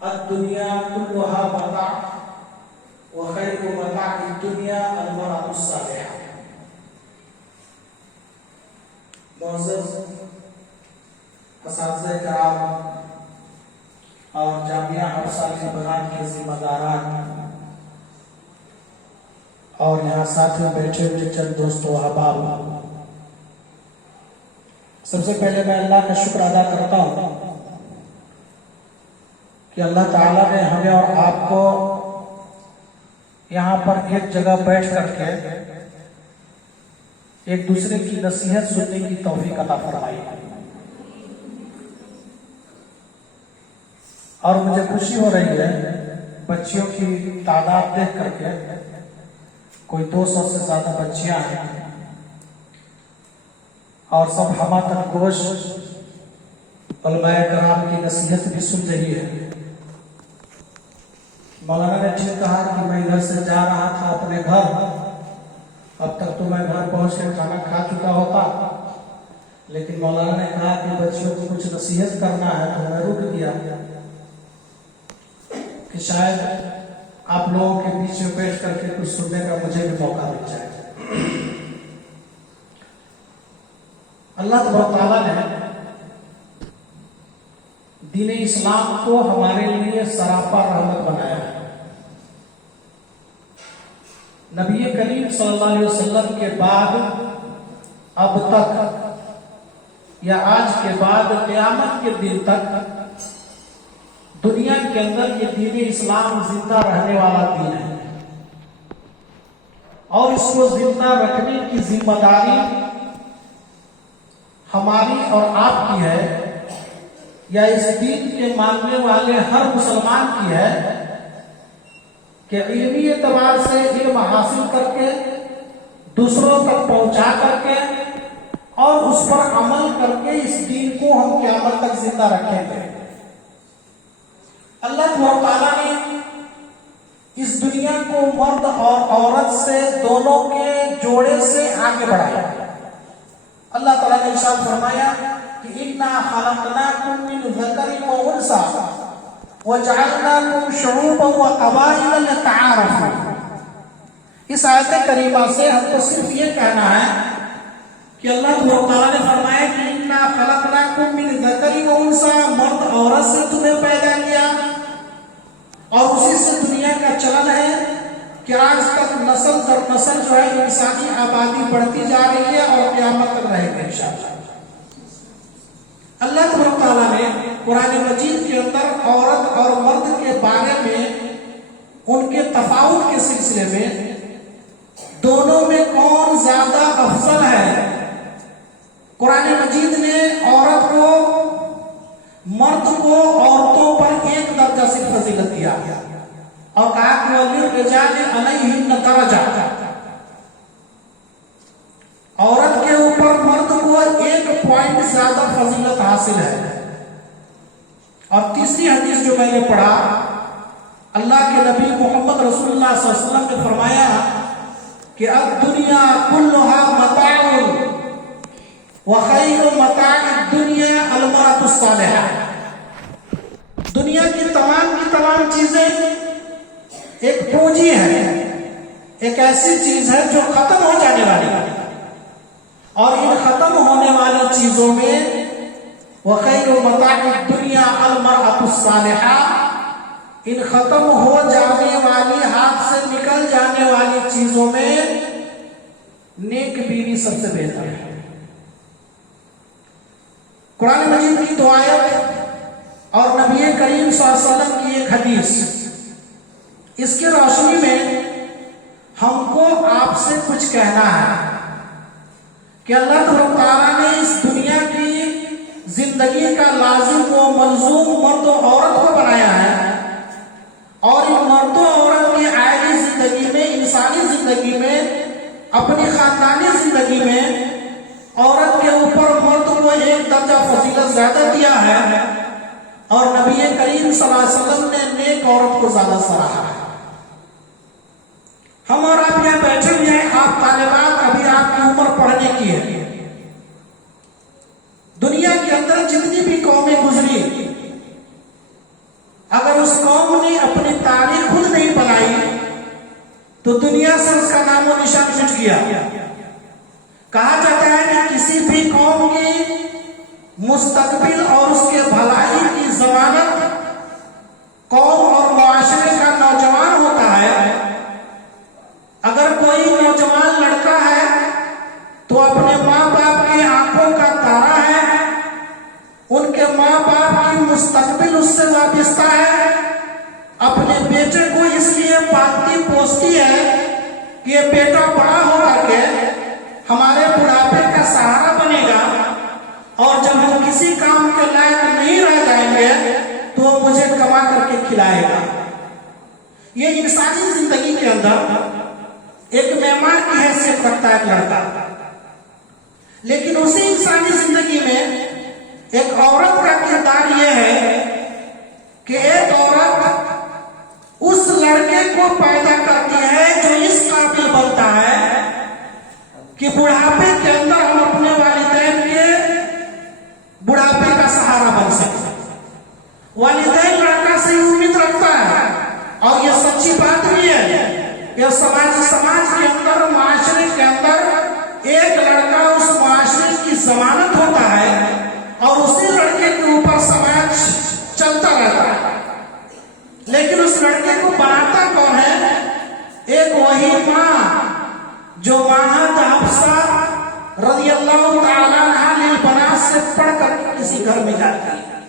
الدنیا کلھا متاع وخیر متاع الدنیا المرأة الصالحہ۔ معزز اساتذہ کرام اور جامعہ حفصہ بنان کے ذمہ داران اور یہاں ساتھ میں بیٹھے ہوئے چند دوست و احباب، سب سے پہلے میں اللہ کا شکر ادا کرتا ہوں کہ اللہ تعالیٰ نے ہمیں اور آپ کو یہاں پر ایک جگہ بیٹھ کر کے ایک دوسرے کی نصیحت سننے کی توفیق عطا فرمائی، اور مجھے خوشی ہو رہی ہے بچیوں کی تعداد دیکھ کر کے، کوئی 200 سے زیادہ بچیاں ہیں اور سب ہمہ گوش علماء کرام کی نصیحت بھی سن رہی ہے۔ مولانا نے ٹھیک کہا کہ میں ادھر سے جا رہا تھا اپنے گھر، اب تک تو میں گھر پہنچ کے کھانا کھا چکا ہوتا، لیکن مولانا نے کہا کہ بچیوں کو کچھ نصیحت کرنا ہے تو میں رک گیا کہ شاید آپ لوگوں کے بیچ میں بیٹھ کر کے کچھ سننے کا مجھے بھی موقع مل جائے۔ اللہ تبارک تعالیٰ نے دین اسلام کو ہمارے لیے سراپا رحمت بنایا ہے۔ نبی کریم صلی اللہ علیہ وسلم کے بعد اب تک یا آج کے بعد قیامت کے دن تک دنیا کے اندر یہ دین اسلام زندہ رہنے والا دین ہے، اور اس کو زندہ رکھنے کی ذمہ داری ہماری اور آپ کی ہے، یا اس دین کے ماننے والے ہر مسلمان کی ہے کہ علمی اعتبار سے علم حاصل کر کے دوسروں تک پہنچا کر کے اور اس پر عمل کر کے اس دین کو ہم قیامت تک زندہ رکھیں گے۔ اللہ تعالیٰ نے اس دنیا کو مرد اور عورت سے دونوں کے جوڑے سے آگے بڑھایا۔ اللہ تعالیٰ نے ارشاد فرمایا کہ اِنَّا خَلَقْنَاكُم مِّن ذَكَرٍ وَأُنثَىٰ وَجَعَلْنَاكُمْ شُعُوبًا وَقَبَائِلَ لِتَعَارَفُوا۔ اس آیت کریمہ سے ہم کو صرف یہ کہنا ہے کہ اللہ تعالیٰ نے فرمایا کہ اِنَّا خَلَقْنَاكُم مِّن ذَكَرٍ وَأُنثَىٰ، مرد عورت سے تمہیں پیدا کیا، اور اسی سے دنیا کا چلن ہے کہ آج تک نسل در نسل جو ہے انسانی آبادی بڑھتی جا رہی ہے اور قیامت تک رہے گی انشاءاللہ۔ اللہ تعالیٰ نے قرآن مجید کے اندر عورت اور مرد کے بارے میں ان کے تفاوت کے سلسلے میں دونوں میں کون زیادہ افضل ہے، قرآن مجید نے عورت کو مرد کو عورتوں پر ایک درجہ سے فضیلت دیا اور کہا کہ وَلِلرِّجَالِ عَلَيْهِنَّ دَرَجَةٌ، عورت کے اوپر مرد کو 1 پوائنٹ زیادہ فضیلت حاصل ہے۔ اور تیسری حدیث جو میں نے پڑھا، اللہ کے نبی محمد رسول اللہ صلی اللہ علیہ وسلم نے فرمایا کہ الدنیا کلھا متاع وخیر متاع الدنیا المرأة الصالحہ۔ دنیا کی تمام چیزیں ایک پونجی ہے، ایک ایسی چیز ہے جو ختم ہو جانے والی ہے، اور ان ختم ہونے والی چیزوں میں وخیر متاع الدنیا المرأة الصالحہ، ان ختم ہو جانے والی ہاتھ سے نکل جانے والی چیزوں میں نیک بیوی سب سے بہتر ہے۔ قرآن مجید کی 2 آیت اور نبی کریم صلی اللہ علیہ وسلم کی 1 حدیث، اس کی روشنی میں ہم کو آپ سے کچھ کہنا ہے کہ اللہ تعالیٰ نے اس دنیا کی زندگی کا لازم و ملزوم مرد و عورت کو بنایا ہے، اور ان مرد و عورت کی عائلی زندگی میں، انسانی زندگی میں، اپنی خاندانی زندگی میں عورت کے اوپر مرد کو 1 درجہ فضیلت زیادہ دیا ہے، اور نبی کریم صلی اللہ علیہ وسلم نے نیک عورت کو زیادہ سراہا ہے۔ ہم اور آپ یہاں بیٹھے ہوئے ہیں، آپ طالبات، ابھی آپ کی عمر پڑھنے کی ہے۔ دنیا کے اندر جتنی بھی قومیں گزری، اگر اس تو دنیا سے اس کا نام و نشان مٹ گیا۔ کہا جاتا ہے کہ کسی بھی قوم کی مستقبل اور اس کے بھلائی کی ضمانت قوم اور معاشرے کا نوجوان ہوتا ہے۔ اگر کوئی نوجوان لڑکا ہے تو اپنے ماں باپ کی آنکھوں کا تارا ہے، ان کے ماں باپ کی مستقبل اس سے وابستہ ہے۔ اپنے بیٹے کو اس لیے پالتی پوستی ہے کہ یہ بیٹا بڑا ہو کر کے ہمارے بڑھاپے کا سہارا بنے گا، اور جب ہم کسی کام کے لائق نہیں رہ جائیں گے تو وہ مجھے کما کر کے کھلائے گا۔ یہ انسانی زندگی کے اندر ایک معمار کی حیثیت رکھتا ہے ایک لڑکا، لیکن اسی انسانی زندگی میں ایک عورت کا کردار یہ ہے کہ ایک عورت اس لڑکے کو پیدا کرتی ہے جو اس قابل بنتا ہے کہ بڑھاپے کے اندر ہم اپنے والدین کے بڑھاپے کا سہارا بن سکتے۔ والدین لڑکا سے امید رکھتا ہے، اور یہ سچی بات بھی ہے کہ سماج کے اندر، معاشرے کے اندر ایک لڑکا اس معاشرے کی ضمانت ہوتا ہے، اور اسی لڑکے کے اوپر سماج چلتا رہتا ہے۔ لیکن اس لڑکے کو بناتا کون ہے؟ ایک وہی ماں جو ماہد حفصہ رضی اللہ تعالیٰ عنہا للبنات سے پڑھ کر کسی گھر میں جاتی ہے۔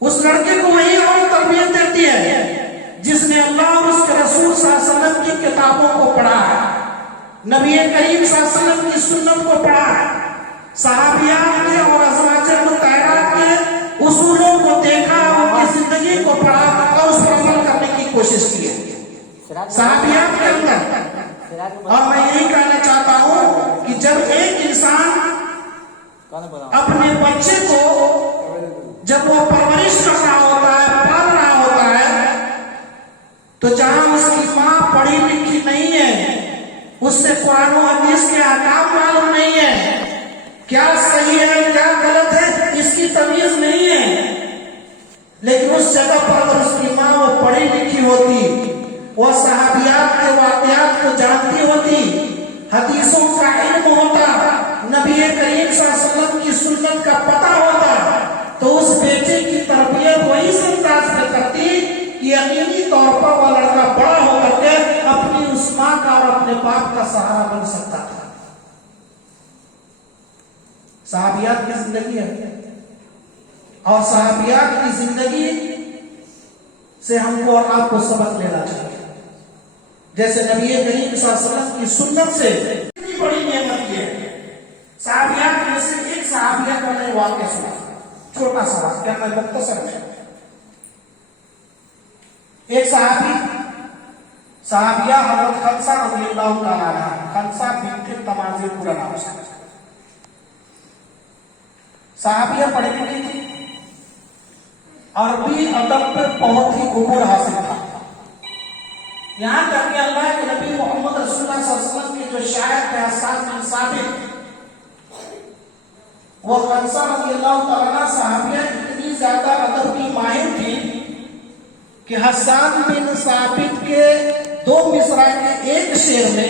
اس لڑکے کو وہی اور تربیت دیتی ہے جس نے اللہ اور اس کے رسول صلی اللہ علیہ وسلم کی کتابوں کو پڑھا ہے، نبی کریم صلی اللہ علیہ وسلم کی سنت کو پڑھا ہے، صحابیات کے اور ازواج مطہرات کے اصولوں کو دیکھا، ان کی زندگی کو پڑھا اور اس پر عمل کرنے کی کوشش کی ہے صحابیات کے اندر۔ اور میں یہی کہنا چاہتا ہوں کہ جب ایک انسان اپنے بچے کو جب وہ پرورش کر رہا ہوتا ہے، پال رہا ہوتا ہے، تو جہاں اس کی ماں پڑھی لکھی نہیں ہے، اس سے قرآن و حدیث کے احکام معلوم نہیں ہے، کیا صحیح ہے کیا غلط ہے اس کی تمیز نہیں ہے، لیکن اس جگہ پر اگر اس کی ماں وہ پڑھی لکھی ہوتی، وہ صحابیات کے واقعات کو جانتی ہوتی، حدیثوں کا علم ہوتا، نبی کریم صلی اللہ علیہ وسلم کی سنت کا پتہ ہوتا، تو اس بیٹے کی تربیت وہی انداز میں کرتی کہ یقینی طور پر وہ لڑکا بڑا ہو کر کے اپنی اس ماں کا اور اپنے باپ کا سہارا بن سکتا تھا۔ صحابیات کی زندگی ہے، اور صحابیات کی زندگی سے ہم کو اور آپ کو سبق لینا چاہیے۔ جیسے نبی کریم صلی اللہ علیہ وسلم کی سنت سے اتنی بڑی نعمت یہ ہے۔ صحابیات میں سے ایک صحابیہ کا میں واقعہ سنا، چھوٹا سا واقعہ، میں مختصر میں۔ ایک صحابیہ حضرت خنسہ رضی اللہ تعالیٰ عنہ، خنسہ بنت تمازی پورا نام سے، صحابیہ پڑھی لکھی تھی، عربی ادب پہ بہت ہی عبور حاصل تھا، یہاں تک کہ اللہ کے نبی محمد رسول اللہ صلی اللہ علیہ وسلم کے جو شاعر تھے حسان بن ثابت، وہ خنسہ رضی اللہ تعالیٰ صحابیہ اتنی زیادہ ادب کی ماہر تھی کہ حسان بن ثابت کے 2 مصرع کے ایک شعر میں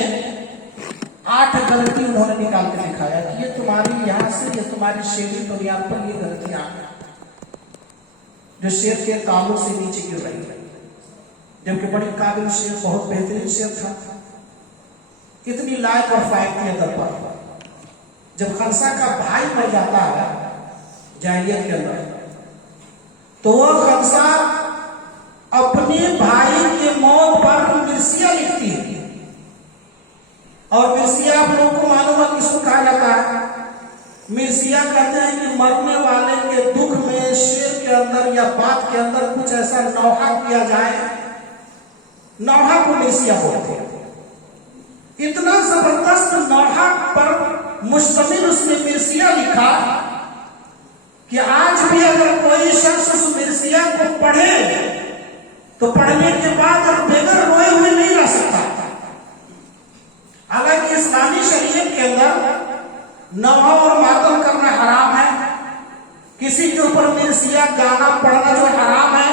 8 غلطی انہوں نے نکال کے دکھایا کہ یہ تمہاری یہاں سے، یہ تمہاری شعری بنیاد پر یہ غلطیاں جو شعر کے تعلق سے نیچے گر رہی ہے، جبکہ بڑی قابل شعر، بہت بہترین شعر تھا، اتنی لائق اور فائق تھی ادب پر۔ جب خنسہ کا بھائی مر جاتا ہے جاہلیت کے اندر، تو وہ خنسہ اپنے بھائی کے موت پر مرثیہ لکھتی ہے، اور مرثیہ آپ لوگوں کو معلوم ہے کس کو کہا جاتا ہے؟ مرثیہ کہتے ہیں کہ مرنے والے کے دکھ میں شعر کے اندر یا بات کے اندر کچھ ایسا نوحہ کیا جائے، نوحہ کو مرثیہ بولتے ہیں۔ اتنا زبردست نوحہ پر مشتمل اس نے مرثیہ لکھا کہ آج بھی اگر کوئی شخص اس مرثیہ کو پڑھے تو پڑھنے کے بعد اب بغیر روئے ہوئے نہیں رہ سکتا۔ حالانکہ اسلامی شریعت کے اندر نوحہ اور ماتم کرنا حرام ہے، کسی کے اوپر مرثیہ گانا پڑھنا جو حرام ہے،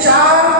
4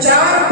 4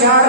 4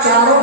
4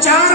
4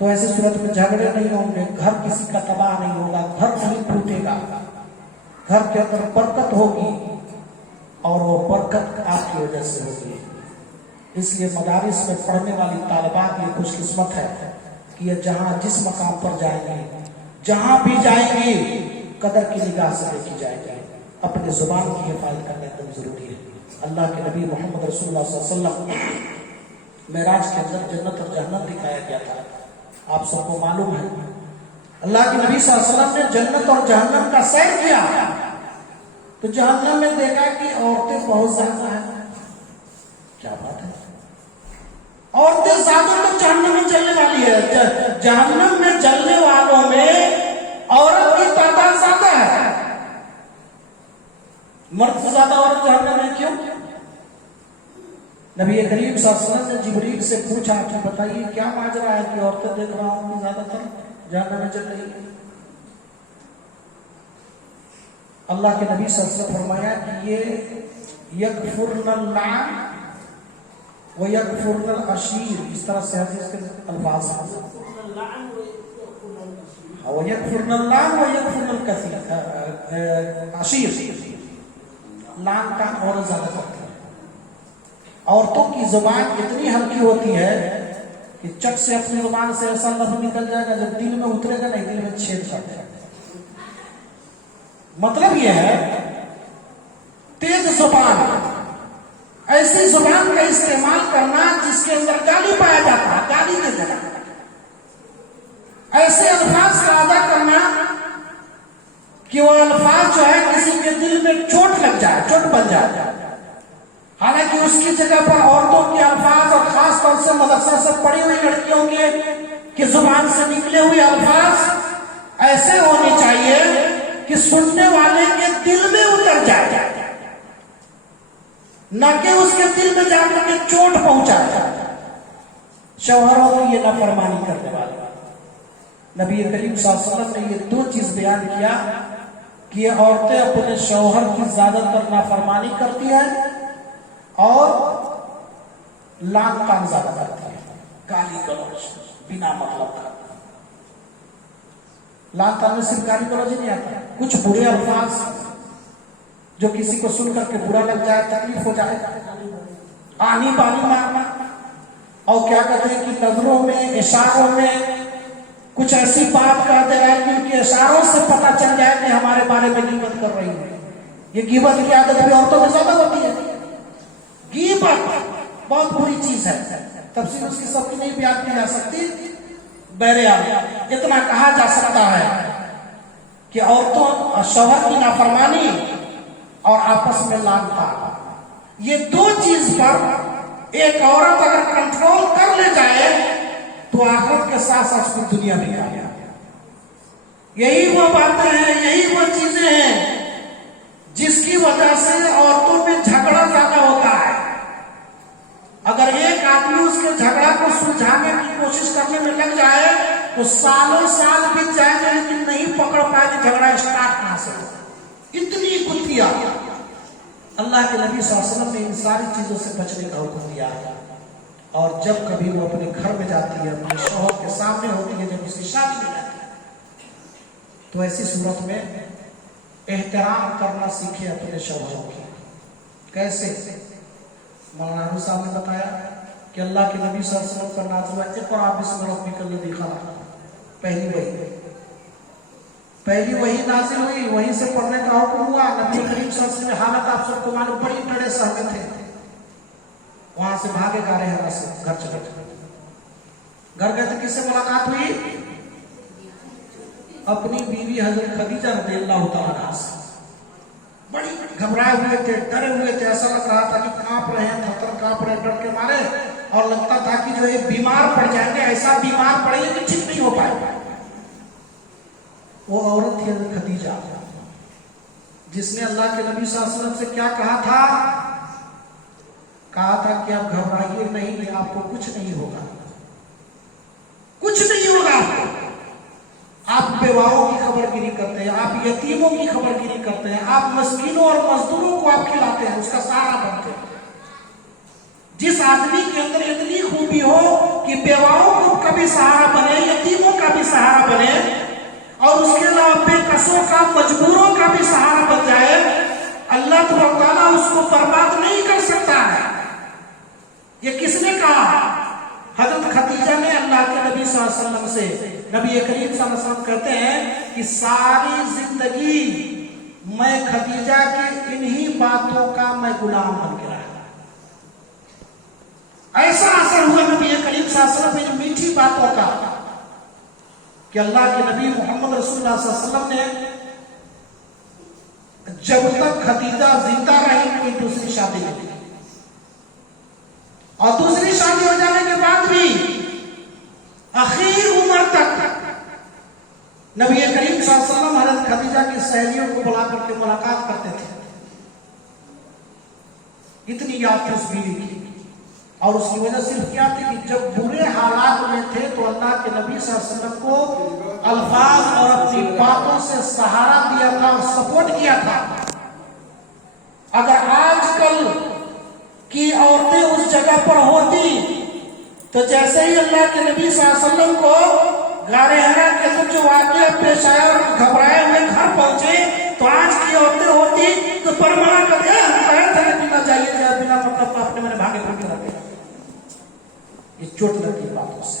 تو ایسی صورت میں جھگڑے نہیں ہوں گے، گھر کسی کا تباہ نہیں ہوگا، گھر نہیں ٹوٹے گا، گھر کے اندر برکت ہوگی اور وہ برکت آپ کی وجہ سے ہوگی۔ اس لیے مدارس میں پڑھنے والی طالبات یہ خوش قسمت ہے کہ یہ جہاں جس مقام پر جائیں گے، جہاں بھی جائیں گے، قدر کی نگاہ سے دیکھی جائے گی۔ اپنے زبان کی حفاظت کرنا ایک دم ضروری ہے۔ اللہ کے نبی محمد رسول اللہ صلی اللہ علیہ وسلم معراج کے اندر جنت اور جہنم دکھایا گیا تھا، آپ سب کو معلوم ہے۔ اللہ کے نبی صلی اللہ علیہ وسلم نے جنت اور جہنم کا سیر کیا تو جہنم میں دیکھا کہ عورتیں بہت زیادہ ہیں۔ کیا بات ہے، عورتیں زیادہ تو جہنم میں جلنے والی ہے، جہنم میں جلنے والوں میں عورت کی تعداد زیادہ ہے، مرد سے زیادہ عورت جہنم میں کیوں؟ نبی کریم صلی اللہ علیہ وسلم نے جبریل سے پوچھا کہ بتائیے کیا ماجرا ہے کہ عورتیں دیکھ رہا ہوں کہ زیادہ تر جہنم میں چل رہی ہے۔ اللہ کے نبی صلی اللہ علیہ وسلم فرمایا کہ یہ یکفرن اللعن و یکفرن العشیر، اس طرح سے حدیث کے الفاظ ہیں، و یکفرن اللعن و یکفرن العشیر، لعن کا اور زیادہ کرتی ہے۔ عورتوں کی زبان اتنی ہلکی ہوتی ہے کہ چٹ سے اپنی زبان سے ایسا لفظ نکل جائے گا، جب دل میں اترے گا نہیں، دل میں چھید کر دے گا۔ مطلب یہ ہے تیز زبان، ایسی زبان کا استعمال کرنا جس کے اندر گالی پایا جاتا ہے، گالی دے دینا، ایسے الفاظ کا ادا کرنا کہ وہ الفاظ جو ہے کسی کے دل میں چوٹ لگ جائے، چوٹ بن جائے۔ حالانکہ اس کی جگہ پر عورتوں کے الفاظ اور خاص طور سے مدرسہ سے پڑھی ہوئی لڑکیوں کے زبان سے نکلے ہوئے الفاظ ایسے ہونے چاہیے کہ سننے والے کے دل میں اتر جائے، نہ کہ اس کے دل میں جا کر کے چوٹ پہنچائے۔ شوہروں کی یہ نافرمانی کرنے والے، نبی کریم صلی اللہ علیہ وسلم نے یہ دو چیز بیان کیا کہ یہ عورتیں اپنے شوہر کی زیادہ تر نافرمانی کرتی ہیں اور لعن طعن زیادہ کرتی ہے، گالی گلوچ بنا مطلب کا۔ لعن طعن میں صرف گالی گلوچ ہی نہیں آتا، کچھ برے الفاظ جو کسی کو سن کر کے برا لگ جائے، تکلیف ہو جائے، آنی بانی مارنا، اور کیا کہتے ہیں کہ نظروں میں، اشاروں میں کچھ ایسی بات کر دے رہا ہے کہ ان کے اشاروں سے پتہ چل جائے کہ ہمارے بارے میں غیبت کر رہی ہے۔ یہ غیبت کی عادت بھی عورتوں میں زیادہ ہوتی ہے۔ غیبت بہت بری چیز ہے، تفصیل اس کی سب کی نہیں بیان کی جا سکتی، بہرحال اتنا کہا جا سکتا ہے کہ عورتوں اور شوہر کی نافرمانی اور آپس میں لعن طعن، یہ دو چیز پر ایک عورت اگر کنٹرول کر لے جائے تو آخرت کے ساتھ ساتھ پوری دنیا بھی کامیاب۔ یہی وہ باتیں ہیں، یہی وہ چیزیں ہیں جس کی وجہ سے عورتوں میں جھگڑا زیادہ ہوتا ہے۔ اگر ایک آدمی اس کے جھگڑا کو سلجھانے کی کوشش کرنے میں لگ جائے تو سالوں سال بیت جائے گا لیکن نہیں پکڑ پائے کہ جھگڑا اسٹارٹ کہاں سے ہو۔ اتنی گتھیاں اللہ کے نبی صلی اللہ علیہ وسلم نے ان ساری چیزوں سے بچنے کا حکم دیا ہے۔ اور جب کبھی وہ اپنے گھر میں جاتی ہے، اپنے شوہر کے سامنے ہوتی ہے، جب اس کی شادی ہو جاتی ہے، تو ایسی صورت میں احترام کرنا سیکھے اپنے شوہروں کی۔ کیسے؟ مولانا صاحب نے بتایا کہ اللہ کے نبی صلی اللہ علیہ وسلم کا نازل ہوا اقرأ بسم ربک الذی خلق، پہلی وہی نازل ہوئی، وہیں سے پڑھنے کا حکم ہوا۔ نبی کریم صلی اللہ علیہ وسلم حالت آپ سب کو معلوم، بڑی ٹڑے سہمے تھے، وہاں سے بھاگے گا رہے سے گھر چلے گھر گئے تو کس سے ملاقات ہوئی؟ اپنی بیوی حضرت خدیجہ رضی اللہ تعالیٰ عنہا سے۔ بڑی گھبرائے ہوئے تھے، ڈرے ہوئے تھے، ایسا لگ رہا تھا کہ کانپ رہے ہیں، تھر کانپ رہے ہیں ڈر کے مارے، اور لگتا تھا کہ جو یہ بیمار پڑ جائیں گے، ایسا بیمار پڑے کہ ٹھیک نہیں ہو پائے۔ وہ عورت تھی حضرت خدیجہ، جس نے اللہ کے نبی صلی اللہ علیہ وسلم سے کیا کہا تھا کہ آپ گھبرائیے نہیں، آپ کو کچھ نہیں ہوگا، کچھ نہیں ہوگا آپ کو۔ آپ بیواؤں کی خبر گیری کرتے ہیں، آپ یتیموں کی خبر گیری کرتے ہیں، آپ مسکینوں اور مزدوروں کو آپ کھلاتے ہیں، اس کا سہارا بنتے ہیں۔ جس آدمی کے اندر اتنی خوبی ہو کہ بیواؤں کو کبھی سہارا بنے، اور اس کے علاوہ بے کسوں کا مجبوروں کا بھی سہارا بن جائے، اللہ تبارک تعالیٰ اس کو برباد نہیں کر سکتا ہے۔ یہ کس نے کہا؟ حضرت خدیجہ نے اللہ کے نبی صلی اللہ علیہ وسلم سے۔ نبی کریم صلی اللہ علیہ وسلم کہتے ہیں کہ ساری زندگی میں خدیجہ کی انہی باتوں کا میں غلام بن کے رہا۔ ایسا اثر ہوا نبی کریم صلی اللہ علیہ وسلم کی میٹھی باتوں کا کہ اللہ کے نبی محمد رسول اللہ صلی اللہ علیہ وسلم نے جب تک خدیجہ زندہ رہی کوئی دوسری شادی نہیں کی، اور دوسری شادی ہو جانے کے بعد بھی آخر عمر تک نبی کریم صلی اللہ علیہ وسلم حضرت خدیجہ کی سہیلیوں کو بلا کر کے ملاقات کرتے تھے۔ اتنی یاد تھی اس بیوی کی، اور اس کی وجہ صرف کیا تھی کہ جب برے حالات میں تھے تو اللہ کے نبی صلی اللہ علیہ وسلم کو الفاظ اور اپنی باتوں سے سہارا دیا تھا اور سپورٹ کیا تھا۔ اگر آج کل کی عورتیں اس جگہ پر ہوتی تو جیسے ہی اللہ کے نبی صلی اللہ علیہ وسلم کو غار حرا کے اندر جو واقعہ پیش آیا اور گھبرائے ہوئے گھر پہنچے تو آج کی عورتیں ہوتی تو پرمانا کر دیا بنا جائیے جائے بنا مطلب کا اپنے میں بھاگے پھر کے رکھے۔ یہ چوٹ لگتی باتوں سے،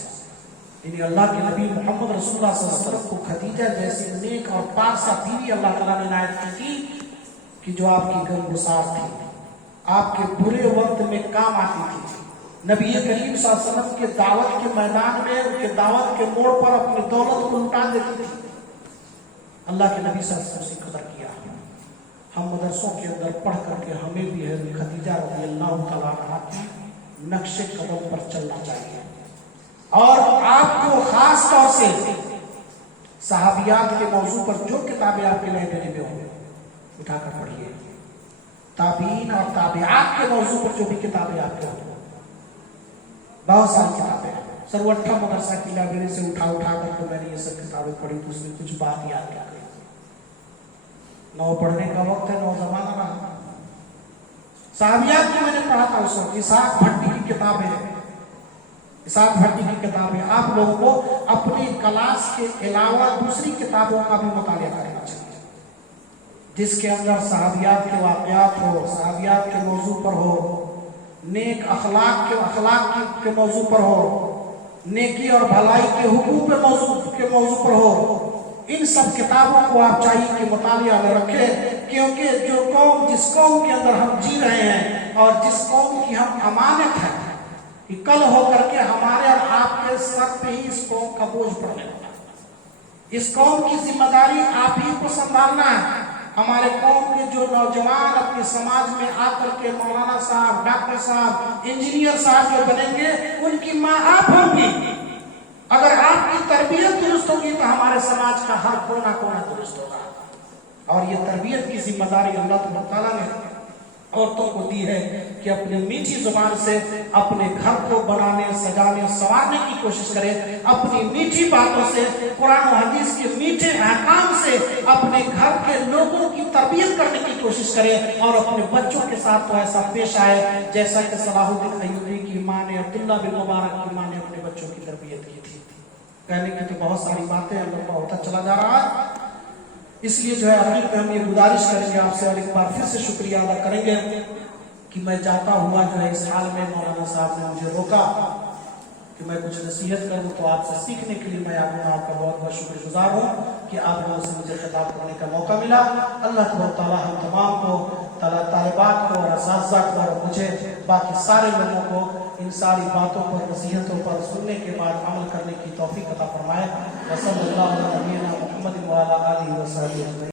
یعنی اللہ کے نبی محمد رسول اللہ صلی اللہ علیہ وسلم کو خدیجہ جیسی نیک اور پارسا بیوی اللہ تعالیٰ نے عنایت کی تھی کہ جو آپ کی غمگسار تھی، آپ کے برے وقت میں کام آتی تھی۔ نبی کریم صلی اللہ علیہ وسلم کے دعوت کے میدان میں ان کے دعوت کے موڑ پر اپنی دولت کو لٹا دیتی تھی۔ اللہ کے نبی صلی اللہ علیہ وسلم سے قدر کیا۔ ہم مدرسوں کے اندر پڑھ کر کے ہمیں بھی ہے خدیجہ رضی اللہ تعالیٰ عنہا کی نقش قدم پر چلنا چاہیے، اور آپ کو خاص طور سے صحابیات کے موضوع پر جو کتابیں آپ کے لائبریری میں ہوں اٹھا کر پڑھیے۔ تابعین اور تابعات کے موضوع پر جو بھی کتابیں آپ کے ہوں، بہت ساری کتابیں ہیں۔ سروٹھا مدرسہ کی لائبریری سے اٹھا کر کے میں نے یہ سب کتابیں پڑھی تو اس میں کچھ بات یاد کیا گئی۔ نو پڑھنے کا وقت ہے، نو زمانہ رہا۔ صحابیات کو میں نے پڑھا تھا اس وقت، اسحاق بھٹی کی کتابیں، اسحاق بھٹی کی کتابیں۔ آپ لوگوں کو اپنی کلاس کے علاوہ دوسری کتابوں کا بھی مطالعہ کرنا چاہیے جس کے اندر صحابیات کے واقعات ہو، صحابیات کے موضوع پر ہو، نیک اخلاق کے موضوع پر ہو، نیکی اور بھلائی کے حقوق کے موضوع پر ہو۔ ان سب کتابوں کو آپ چاہیے کہ مطالعہ میں رکھیں، کیونکہ جو قوم جس قوم کے اندر ہم جی رہے ہیں اور جس قوم کی ہم امانت ہے کہ کل ہو کر کے ہمارے اور آپ کے سر پہ ہی اس قوم کا بوجھ پڑنے والا ہے۔ اس قوم کی ذمہ داری آپ ہی کو سنبھالنا ہے۔ ہمارے قوم کے جو نوجوان اپنے سماج میں آ کر کے مولانا صاحب، ڈاکٹر صاحب، انجینئر صاحب جو بنیں گے ان کی ماں آپ ہوں گی۔ اگر آپ کی تربیت درست ہوگی تو ہمارے سماج کا ہر کونا درست ہوگا، اور یہ تربیت کی ذمہ داری اللہ تعالیٰ نے عورتوں کو دی ہے کہ اپنی میٹھی زبان سے اپنے گھر کو بنانے، سجانے، سنوارنے کی کوشش کرے، اپنی میٹھی باتوں سے، قرآن و حدیث کے میٹھے احکام سے اپنے گھر کے لوگوں کی تربیت کرنے کی کوشش کرے، اور اپنے بچوں کے ساتھ تو ایسا پیش آئے جیسا کہ صلاح الدین ایوبی کی ماں نے، عبداللہ بن مبارک کی ماں نے اپنے بچوں کی تربیت کی تھی۔ کہنے کی تو بہت ساری باتیں ہیں، لمبا ہوتا چلا جا رہا ہے، اس لیے جو ہے آخر میں ہم یہ گزارش کریں گے آپ سے، اور ایک بار پھر سے شکریہ ادا کریں گے کہ میں جاتا ہوا جو ہے اس حال میں مولانا صاحب نے مجھے روکا کہ میں کچھ نصیحت کروں، تو آپ سے سیکھنے کے لیے میں آپ کا بہت بہت شکر گزار ہوں کہ آپ لوگوں سے مجھے خطاب کرنے کا موقع ملا۔ اللہ تبارک تعالیٰ ہم تمام کو، طالبات کو اور اساتذہ کو اور مجھے باقی سارے لوگوں کو ان ساری باتوں پر، نصیحتوں پر سننے کے بعد عمل کرنے کی توفیق عطا فرمائے۔ وصلی اللہ علیہ محمد وعلی آلہ وصحبہ۔